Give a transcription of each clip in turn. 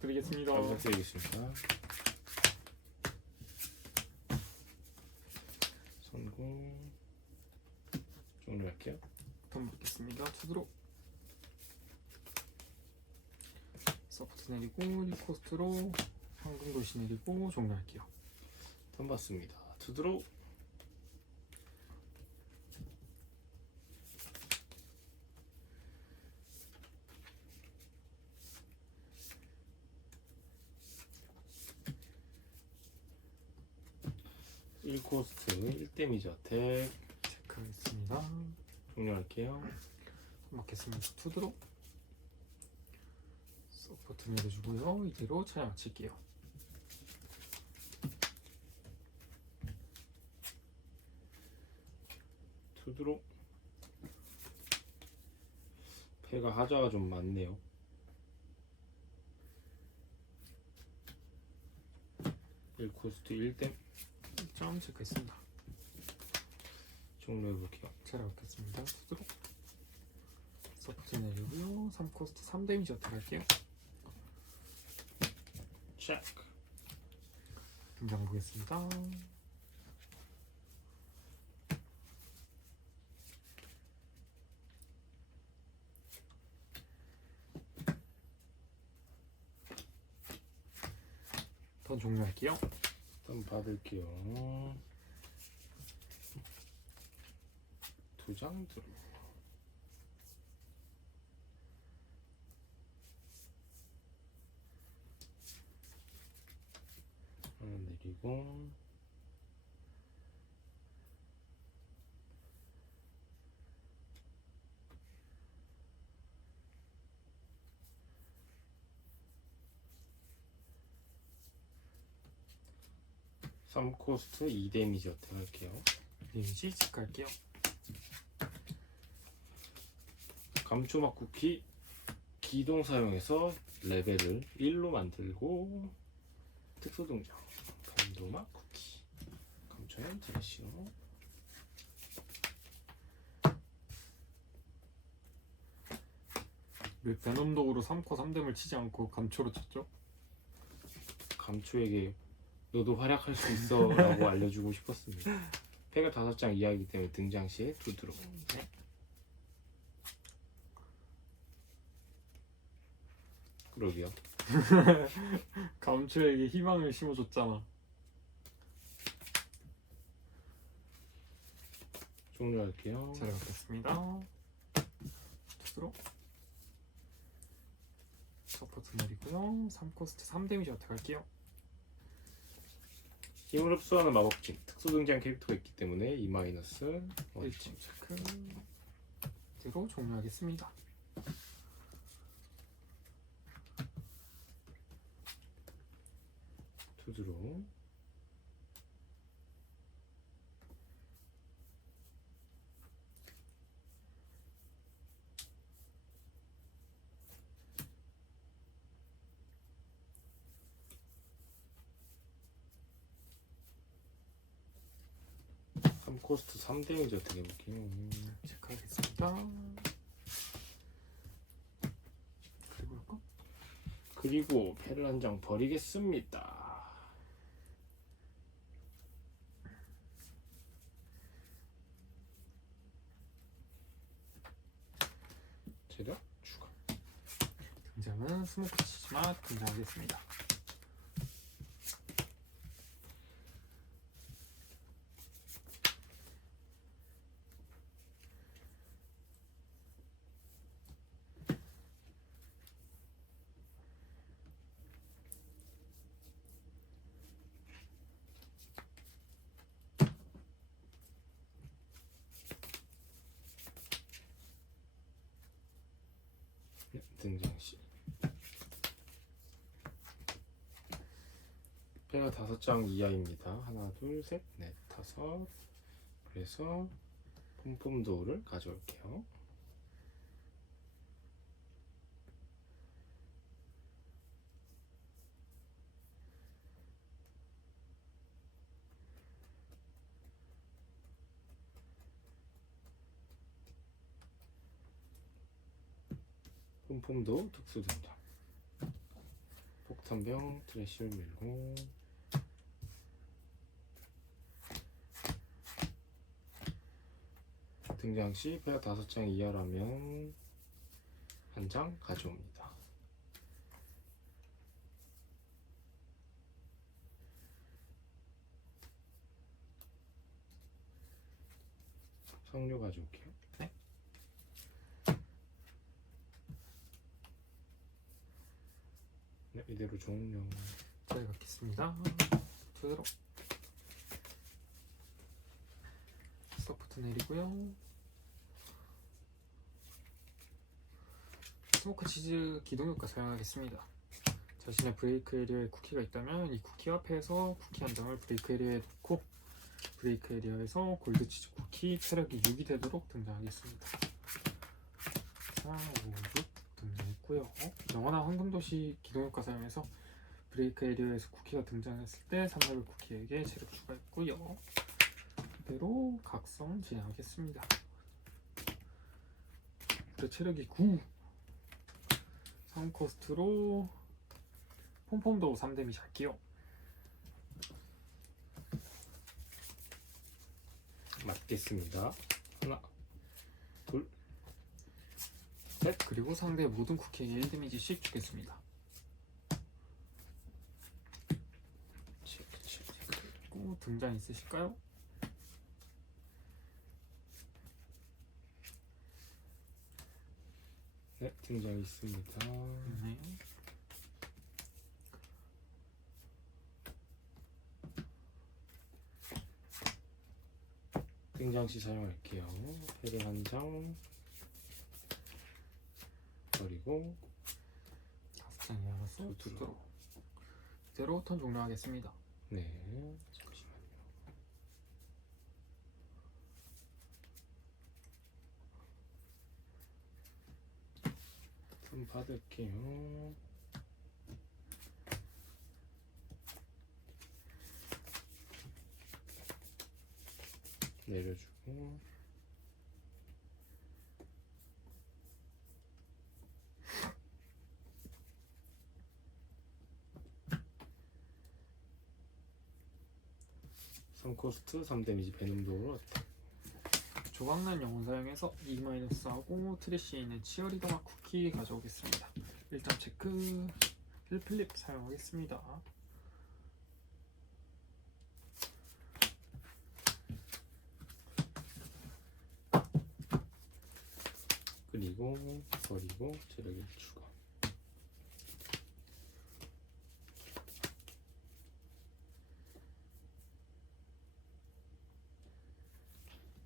부탁드리겠습니다. 부탁드리겠습니다. 성공. 종료할게요. 돈 받겠습니다. 투드로. 서포트 내리고 1코스트로 황금 도시 내리고 종료할게요. 돈 받습니다. 투드로. (1코스트) 1데미지 어택 체크하겠습니다. 종료할게요. 돈 받겠습니다. 투드로. 서포트 내려주고요. 이대로 차례 마칠게요. 투드로. 패가 하자가 좀 많네요. (1코스트) 1댐 1점 체크했습니다. 종료해볼게요. 차례 받겠습니다. 투드로. 서포트 내리고요. 3코스트 3데미지 어택 할게요. 체크. 등장 보겠습니다. 턴 종료할게요. 일단 받을게요. 2장 들어. 하나 내리고. (3코스트) 2데미지 어택 할게요. 데미지 체크할게요. 감초맛 쿠키 기동 사용해서 레벨을 1로 만들고 특수 등장 감도맛 쿠키 감초엔 드레시오. 왜 베놈독으로 3코 3댐을 치지 않고 감초로 쳤죠? 감초에게 너도 활약할 수 있어 라고 알려주고 싶었습니다. 패가 5장 이하이기 때문에 등장 시에 투드로. 네. 그러게요. 감초에게 희망을 심어줬잖아. 종료할게요. 잘 받겠습니다. 투드로. 서포트 내리고요. 3코스트 3데미지 어택 할게요. 힘을 흡수하는 마법진 특수 등장 캐릭터가 있기 때문에 2 마이너스 1점 체크. 이대로 종료하겠습니다. 투드로. (3코스트) 3데미지 어떻게 해볼게요. 체크하겠습니다. 그리고 할까? 그리고 패를 한 장 버리겠습니다. 체력 추가. 등장은 스모크 치즈맛 등장하겠습니다. 등장 시 패가 5장 이하입니다. 하나, 둘, 셋, 넷, 다섯. 그래서 폼폼도우를 가져올게요. 폼폼도 특수 등장. 한 병 트래쉬를 밀고 등장 시 패가 5장 이하라면 한 장 가져옵니다. 성류 가져올게요. 네. 네, 이대로 종료. 잘 갖겠습니다. 투드로 서포트 내리고요. 스모크 치즈 기동 효과 사용하겠습니다. 자신의 브레이크 에리어에 쿠키가 있다면 이 쿠키 앞에서 쿠키 한 장을 브레이크 에리어에 놓고 브레이크 에리어에서 골드 치즈 쿠키 체력이 6이 되도록 등장하겠습니다. 4, 5, 6 등장했고요. 영원한 황금도시 기동 효과 사용해서 브레이크 에리어에서 쿠키가 등장했을 때 3레벨 쿠키에게 체력 추가했고요. 그대로 각성 진행하겠습니다. 그래 체력이 9. 3코스트로 폼폼도 3데미지 할게요. 맞겠습니다. 하나, 둘, 셋. 그리고 상대 모든 쿠키에게 1데미지씩 주겠습니다. 체크, 체크. 그리고 등장 있으실까요? 네, 등장 있습니다. 네. 등장 시 사용할게요. 패를 한 장 버리고 5장이 알아서 두드로 그대로 턴 종료하겠습니다. 네, 잠시만요. 좀 받을게요. 내려주고 코스트 3데미지 베놈도로 어택. 조각난 영혼 사용해서 2-하고 트래쉬에 있는 치어리더 맛 쿠키 가져오겠습니다. 일단 체크 1플립 사용하겠습니다. 그리고 버리고 체력 1 추가.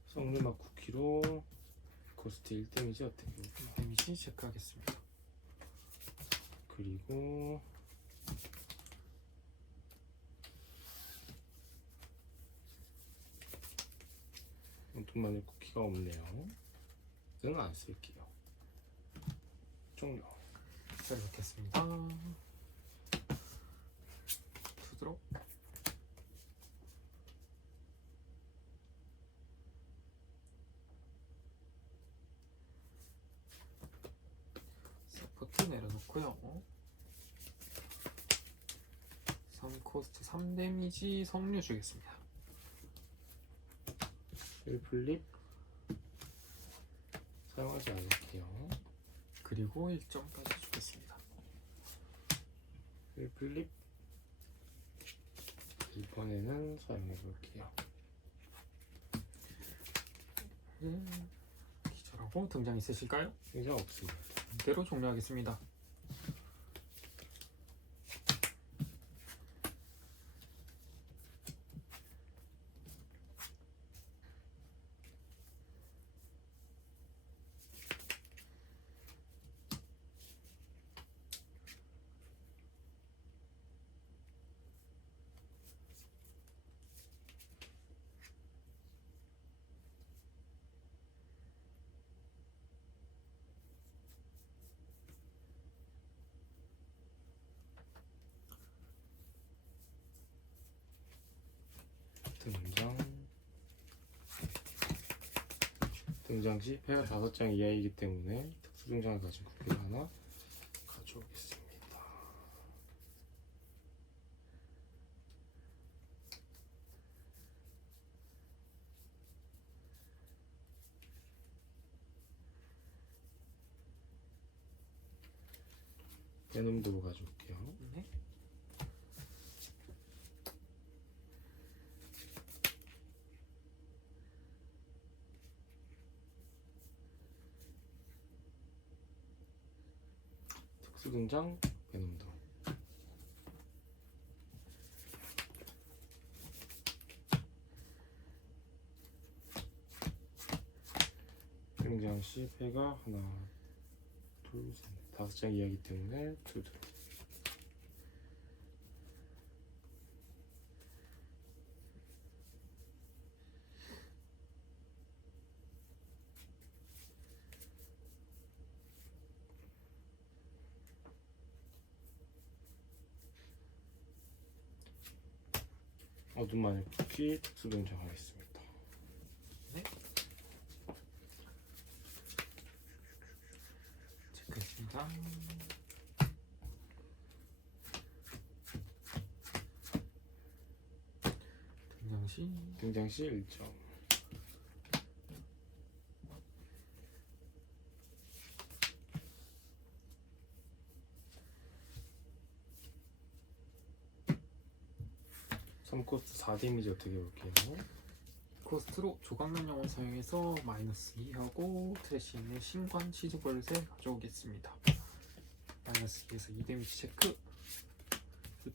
성류맛 쿠키로 코스트 1데미지 어택. 데미지 체크하겠습니다. 그리고 온통마늘 쿠키가 없네요. 이는 안 쓸게요. 종료. 잘 먹겠습니다. 투드로 서포트 내려놓고요. 3코스트 3데미지 석류 주겠습니다. 1플립 사용하지 않을게요. 그리고 1점까지 주겠습니다. 1플립 이번에는 사용해 볼게요. 기절하고 등장 있으실까요? 이제 없습니다. 이대로 종료하겠습니다. 등장 시 패가 5장 이하이기 때문에 특수 등장을 가진 쿠키를 하나 가져오겠습니다. 베놈도 가져올게요. 네. 특수 등장 베놈도. 등장 시 패가 하나, 둘, 셋, 넷, 5장 이야기 때문에 투드. 어둠 마늘 쿠키 특수 등장하겠습니다. 네. 체크했습니다. 등장 시 1점. (3코스트) 4데미지 어떻게 볼게요. 코스트로 조각면 영혼 사용해서 -2하고 트래시 있는 신관 시즈볼셋 가져오겠습니다. -2에서 2데미지 체크.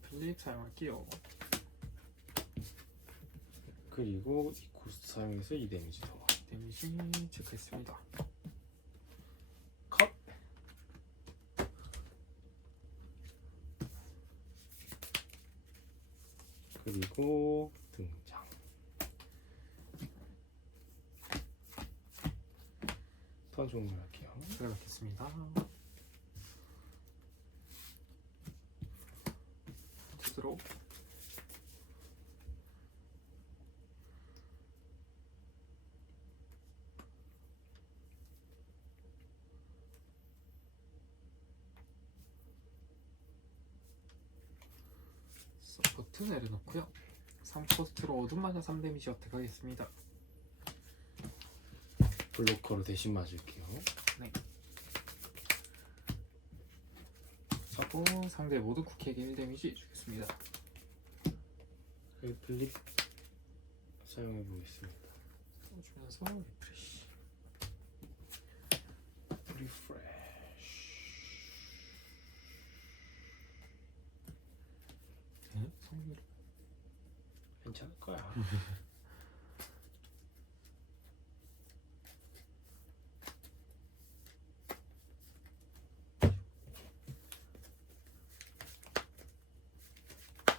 플립 사용할게요. 그리고 이 코스트 사용해서 2데미지 더. 데미지 체크했습니다. 컷! 그리고 등장. 턴 종료할게요. 들어가겠습니다. 투드로 서포트 내려놓고요. 3코스트로 어둠 마녀 3데미지 어택 하겠습니다. 블로커로 대신 맞을게요. 네. 하고 상대 모두 쿠키에게 1데미지 주겠습니다. 플립 사용해 보겠습니다. 주면서 리프레시. 리프레쉬. 네? 성률 괜찮을 거야.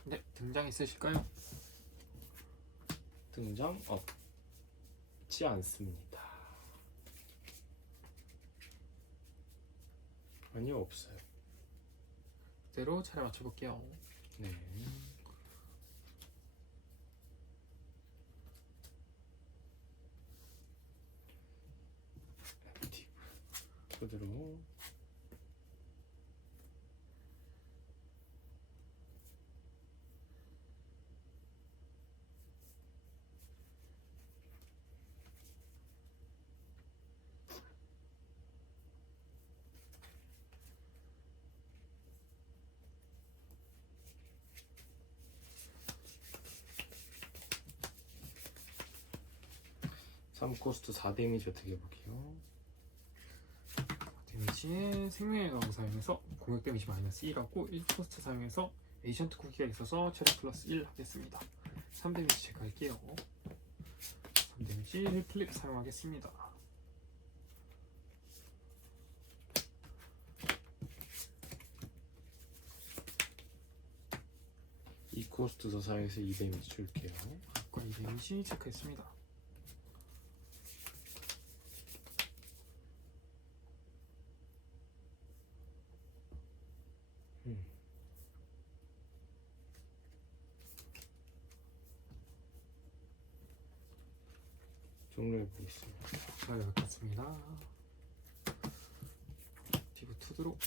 네, 등장 있으실까요? 등장 없지 않습니다. 아니요, 없어요. 그대로 차례 맞춰볼게요. 네. 액티브 코드로 (3코스트) 4데미지 어떻게 해볼게요. 데미지에 생명의 강화 사용해서 공격 데미지 -1하고 1코스트 사용해서 에이전트 쿠키가 있어서 체력 플러스 1 하겠습니다. 3데미지 체크할게요. 3데미지 플립 사용하겠습니다. 이 코스트 더 사용해서 2데미지 줄게요. 아까 2데미지 체크했습니다. 종료해 보겠습니다. 잘 받겠습니다. 액티브 투드로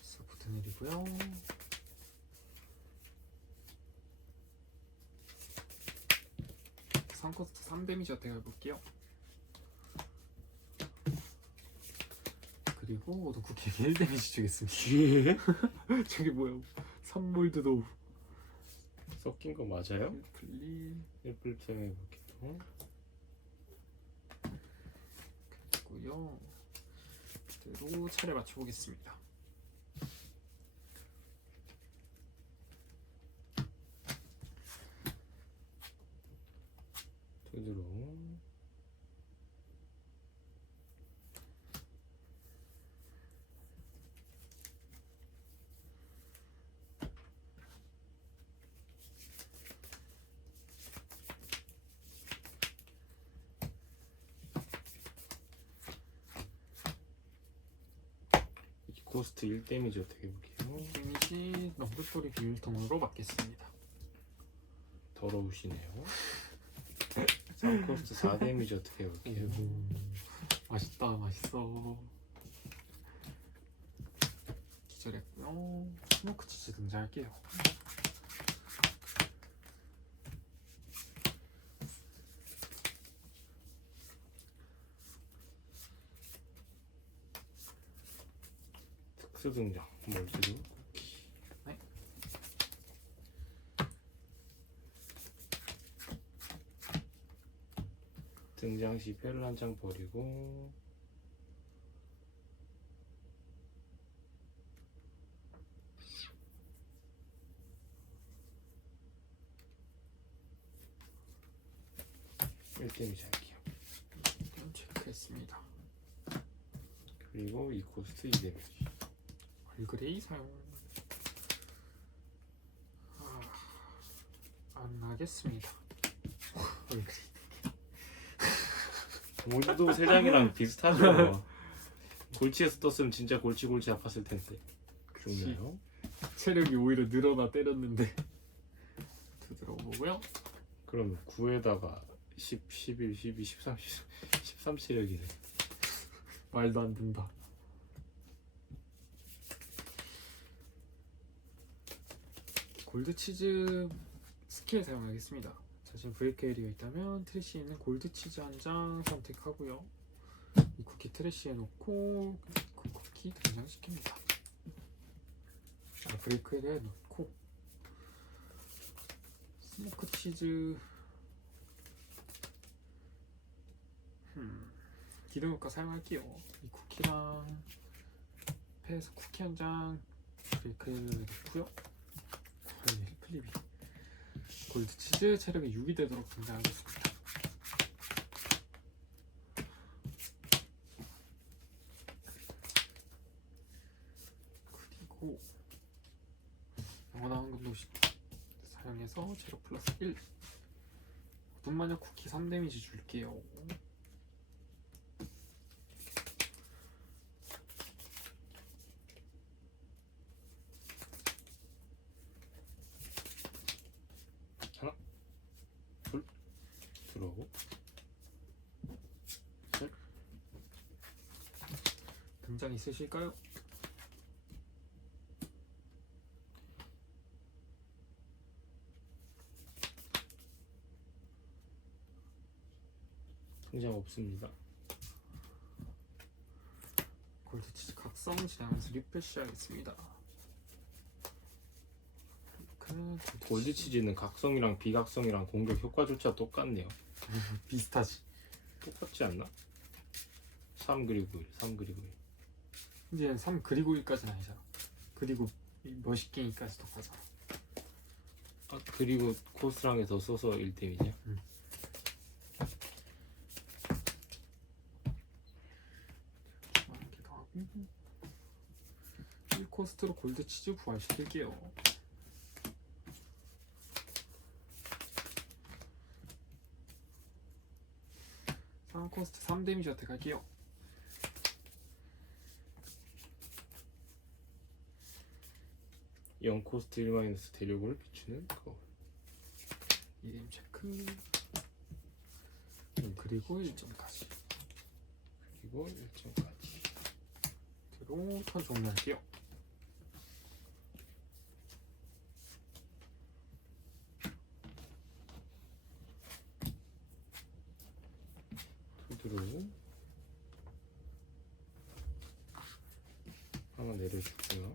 서포트 내리고요. (3코스트) 3데미지 어택 해볼게요. 그리고 모든 쿠키에게 1 데미지 주겠습니다. 저게 뭐야? 3몰드 도우. 섞인 거 맞아요? 플리 애플 사용해볼게요. 고요. 그대로 차례 맞춰보겠습니다. 두드러. 고스트 1 데미지 어떻게 해볼게요? 데미지 럼블토리 비밀통으로 맞겠습니다. 더러우시네요. 3 코스트 4 데미지 어떻게 해볼게요? 맛있다, 맛있어. 기절했고요. 스모크 치즈 등장할게요. 특수 등장 몰드도 쿠키. 네. 등장 시 패를 한 장 버리고 일 데미지 할게요. 체크했습니다. 그리고 이 코스트 2 데미지. 얼그레이 사용. 안 나겠습니다. 얼그레이. 몰드도 3장이랑 비슷하죠. 골치에서 떴으면 진짜 골치 아팠을 텐데. 좋나요? 체력이 오히려 늘어나 때렸는데. 들어보고요. 그럼 9에다가 10, 11, 12, 13, 13 체력이네. 말도 안 된다. 골드 치즈 스킬 사용하겠습니다. 자신 브레이크 에리어 있다면 트래시에 있는 골드 치즈 한 장 선택하고요. 이 쿠키 트래시에 놓고 그 쿠키 등장시킵니다. 브레이크 에리어에 놓고 스모크 치즈 기능 효과 사용할게요. 이 쿠키랑 패에서 쿠키 한 장 브레이크 에리어에 놓고요. 플립이 골드 치즈 체력이 6이 되도록 등장하겠습니다. 그리고 영원한 황금도식 사용해서 체력 플러스 1 어둠 마녀 쿠키 3 데미지 줄게요. 들어오고 등장 있으실까요? 등장 없습니다. 골드 치즈 각성 진행하면서 리프레시 하겠습니다. 골드 치즈는 각성이랑 비각성이랑 공격 효과조차 똑같네요. 비슷하지. 똑같지 않나? 3 그리고 1, 3 그리고 1. 이제 3 그리고 1까지는 아니잖아. 그리고 멋있게까지 똑같아. 아 그리고 코스랑에 더 써서 1 데미지야? 이렇게 하고 1코스트로 골드 치즈 부활시킬게요. 3코스트 3 데미지 어택 할게요. 영 코스트 1 마이너스 대력을 비추는 거. 이름 체크. 그리고 1점까지. 그리고 1점까지. 그리고 턴 종료할게요. 투드로 내려주고요.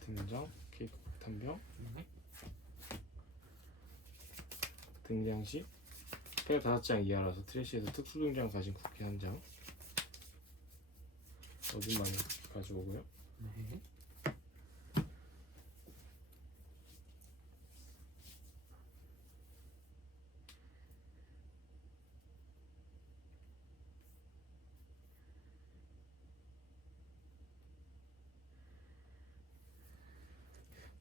등장 케이크 폭탄병. 등장 시 패가 5장 이하라서 트래시에서 특수 등장 가진 쿠키 1장. 어둠 마녀 쿠키 가져오고요. 네.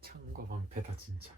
창과 방패다 진짜.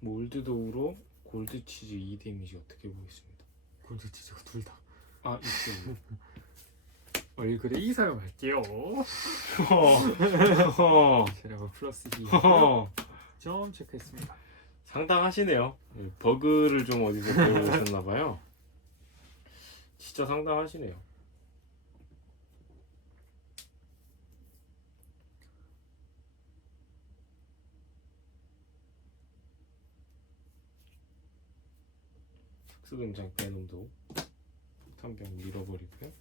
몰드 도우로 골드 치즈 2 데미지 어떻게 보겠습니다. 골드 치즈가 둘 다. 아 이쪽. 얼그레이 사용할게요. 제가 플러스 2 점 체크했습니다. 상당하시네요. 버그를 좀 어디서 배우셨나봐요. 진짜 상당하시네요. 특수 등장 베놈도 폭탄병 밀어버리고요.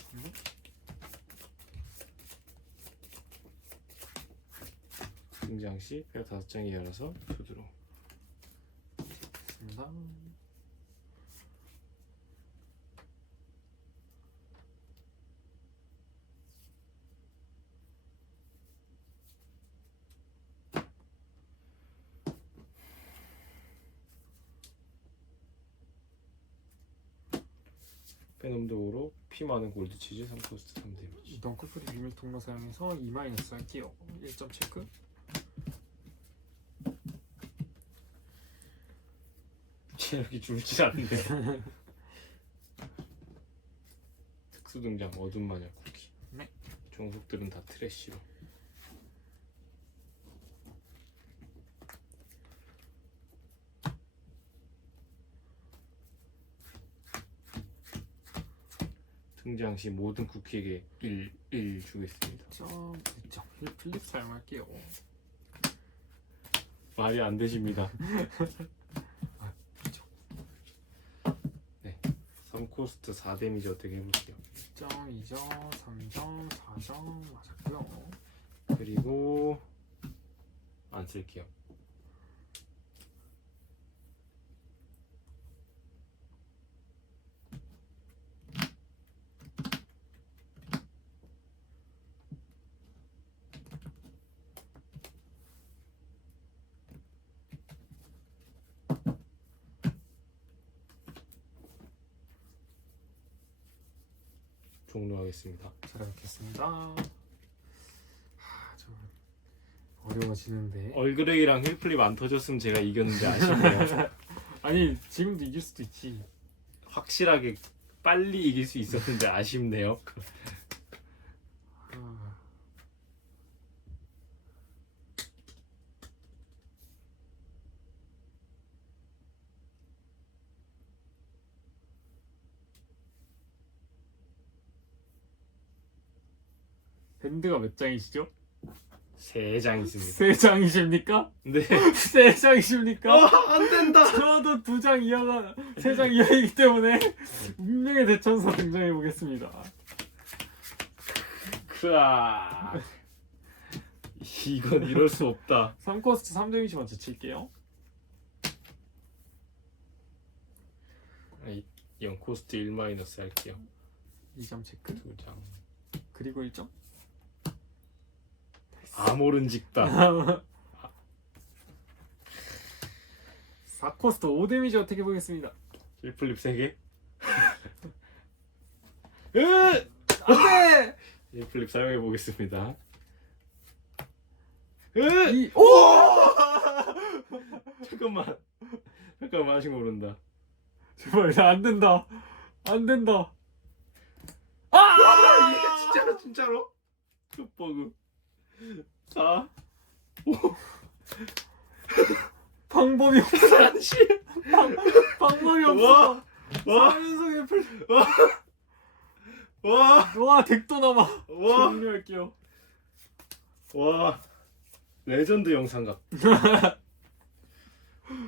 등장 시 패가 5장이 이하라서 투드로. 있습니다. 베놈도우로 피 많은 골드 치즈 3코스트 3 데미지. 이동 쿨프리 비밀 통로 사용해서 2 마이너스 할게요. 1점 체크. 체력이 줄지 않네. 특수 등장 어둠 마녀 쿠키. 네. 종속들은 다 트래쉬로. 등장 시 모든 쿠키에게 1 주겠습니다. 1점 힐 플립 사용할게요. 말이 안 되십니다. 네, 3코스트 4 데미지 어떻게 해볼게요. 1점, 2점, 3점, 4점 맞았고요. 그리고 안 쓸게요. 종료하겠습니다. 잘 먹겠습니다. 좀 어려워지는데. 얼그레이랑 힐플립 안 터졌으면 제가 이겼는데 아쉽네요. 아니 지금도 이길 수도 있지. 확실하게 빨리 이길 수 있었는데 아쉽네요. 아, 밴드가 몇 장이시죠? 3장 있습니다. 3장이십니까? 네. 3장이십니까? 안 된다. 저도 2장 이하가 3장 이하이기 때문에 운명의 대천사 등장해 보겠습니다. 크아. 이건 이럴 수 없다. 3코스트 3데미지 먼저 칠게요. 0코스트 1 마이너스 할게요. 2점 체크. 2장. 그리고 1점. 아모른 직다. 4코스트 5데미지 어떻게 보겠습니다. 힐플립 3개. 안돼. 이 플립 사용해 보겠습니다. 오! 잠깐만 하신 거 모른다. 제발 안 된다. 안 된다. 이게 진짜로? 버그. 4 5 방법이 없어. 아씨. 방법이 없어. 와 4연속의 플립. 와 덱도 남아. 와. 종료할게요. 와 레전드 영상각.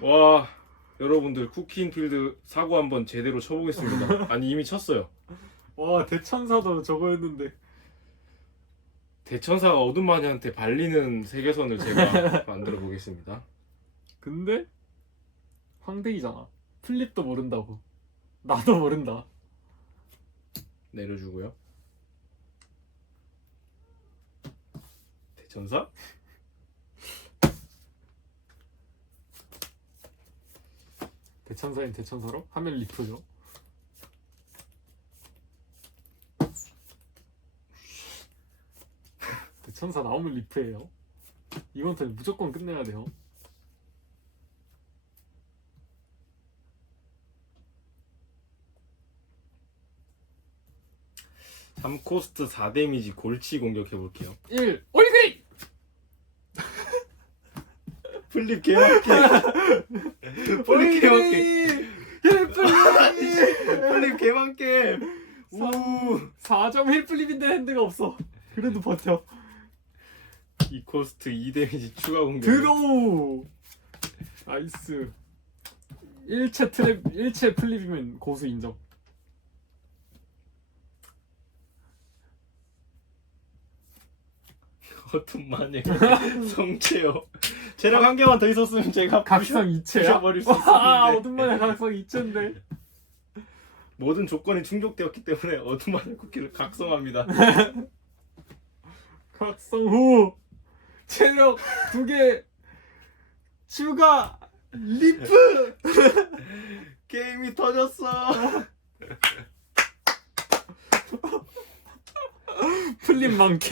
와 여러분들 쿠킹필드 사고 한번 제대로 쳐보겠습니다. 아니 이미 쳤어요. 와 대천사도 저거였는데. 대천사가 어둠마녀한테 발리는 세계선을 제가 만들어 보겠습니다. 근데 황대이잖아. 플립도 모른다고. 나도 모른다. 내려주고요. 대천사? 대천사인 대천사로 하면 리프죠. 대천사 나오면 리프예요. 이번 턴 무조건 끝내야 돼요. 삼 코스트 4데미지 골치 공격해 볼게요. 1 올리그레이. 플립 개맞게. 플립 개맞게. 플립 개맞게. 우 4점 힐플립인데 핸드가 없어. 그래도 버텨. 이 코스트 2데미지 추가 공격. 드로우. 나이스. 1채 플립이면 고수 인정. 어떤 마녀 성체요. 체력 한 개만 더 있었으면 제가 각성 2채야? 부셔버릴 수 와 있었는데 어둠마녀 각성 2채인데. 모든 조건이 충족되었기 때문에 어둠마녀 쿠키를 각성합니다. 각성 후 체력 2개 추가 리프. 게임이 터졌어. 플립 많게.